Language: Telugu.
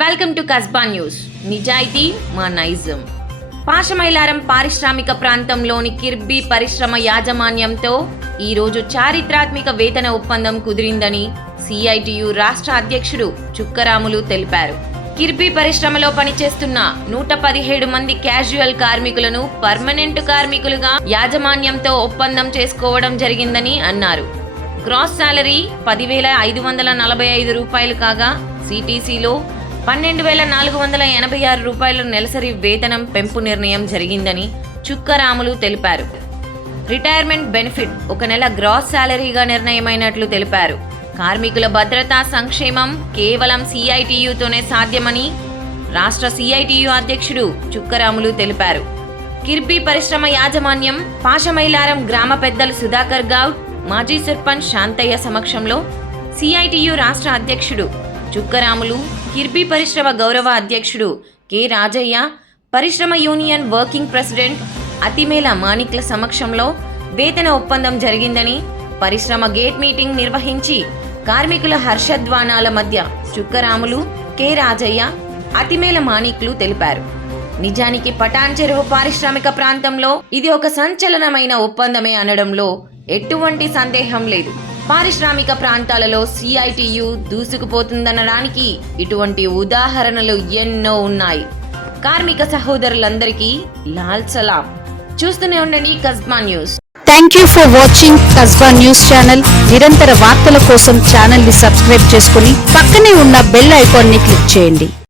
Welcome to Kasba news. నిజాయితీ మా నైజం. పాషమైలారం పారిశ్రామిక ప్రాంతంలోని కిర్బీ పరిశ్రమ యాజమాన్యంతో ఈరోజు చారిత్రాత్మక వేతన ఒప్పందం కుదిరిందని సిఐటియు రాష్ట్ర అధ్యక్షుడు చుక్కరాములు తెలిపారు. కిర్బీ పరిశ్రమలో పనిచేస్తున్న 117 మంది క్యాజువల్ కార్మికులను పర్మనెంట్ కార్మికులుగా యాజమాన్యంతో ఒప్పందం చేసుకోవడం జరిగిందని అన్నారు. గ్రాస్ సాలరీ 10,545 రూపాయలు కాగా సిటీసీలో 12,486 రూపాయలు నెలసరి వేతనం పెంపు నిర్ణయం జరిగిందని చుక్కరాములు తెలిపారు. రిటైర్మెంట్ బెనిఫిట్ 1 నెల గ్రాస్ సాలరీగా నిర్ణయమైనట్లు తెలిపారు. కార్మికుల భద్రతా సంక్షేమం కేవలం సిఐటియుతోనే సాధ్యమని రాష్ట్ర సిఐటియు అధ్యక్షుడు చుక్కరాములు తెలిపారు. కిర్బీ పరిశ్రమ యాజమాన్యం పాషమైలారం గ్రామ పెద్దలు సుధాకర్ గౌడ్, మాజీ సర్పంచ్ శాంతయ్య సమక్షంలో సిఐటియు రాష్ట్ర అధ్యక్షుడు చుక్కరాములు, కిర్బీ పరిశ్రమ గౌరవ అధ్యక్షుడు కె రాజయ్య, పరిశ్రమ యూనియన్ వర్కింగ్ ప్రెసిడెంట్ అతిమేల మాణిక్ల సమక్షంలో వేతన ఒప్పందం జరిగిందని పరిశ్రమ గేట్ మీటింగ్ నిర్వహించి కార్మికుల హర్షధ్వానాల మధ్య చుక్కరాములు, కె రాజయ్య, అతిమేల మాణిక్లు తెలిపారు. నిజానికి పటాన్ చెరువు పారిశ్రామిక ప్రాంతంలో ఇది ఒక సంచలనమైన ఒప్పందమే అనడంలో ఎటువంటి సందేహం లేదు. పారిశ్రామిక ప్రాంతాలలో సిఐటియు దూసుకుపోతుందనడానికి ఇటువంటి ఉదాహరణలు ఎన్నో ఉన్నాయి. కార్మిక సహోదరులందరికీ లాల్ సలాం. చూస్తూనే ఉండండి Kasba news. Thank you for watching Kasba news channel. నిరంతర వార్తల కోసం ఛానల్ ని సబ్స్క్రైబ్ చేసుకుని పక్కనే ఉన్న బెల్ ఐకాన్ ని క్లిక్ చేయండి.